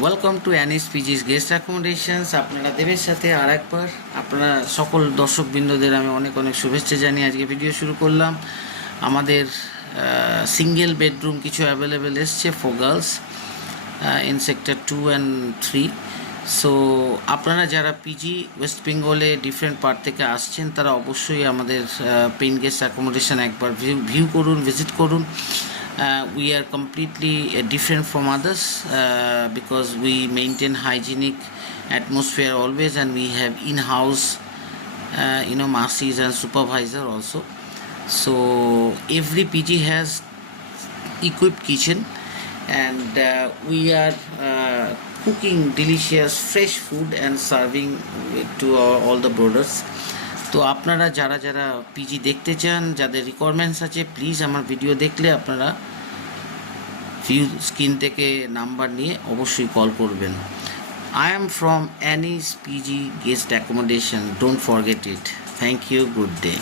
Welcome to Annie's PGs guest accommodations. আপনারা দেবের সাথে আর একবার আপনারা সকল দর্শকবৃন্দদের আমি অনেক অনেক শুভেচ্ছা জানিয়ে আজকে ভিডিও শুরু করলাম। আমাদের সিঙ্গেল বেডরুম কিছু অ্যাভেলেবেল এসছে for girls in sector 2 and 3। So আপনারা যারা পিজি ওয়েস্ট বেঙ্গলে ডিফারেন্ট পার্ট থেকে আসছেন তারা অবশ্যই আমাদের পেইন গেস্ট অ্যাকোমোডেশন একবার ভিউ করুন, ভিজিট করুন। We are completely different from others because we maintain hygienic atmosphere always, and we have in-house massees and supervisor also. So every PG has equipped kitchen, and we are cooking delicious fresh food and serving it to all the brothers. তো আপনারা যারা যারা PG দেখতে চান, যাদের requirements আছে, please আমার video দেখলে আপনারা ভিউ স্ক্রিন থেকে নাম্বার নিয়ে অবশ্যই কল করবেন। I am from Annie's PG Guest Accommodation. Don't forget it. Thank you. Good day.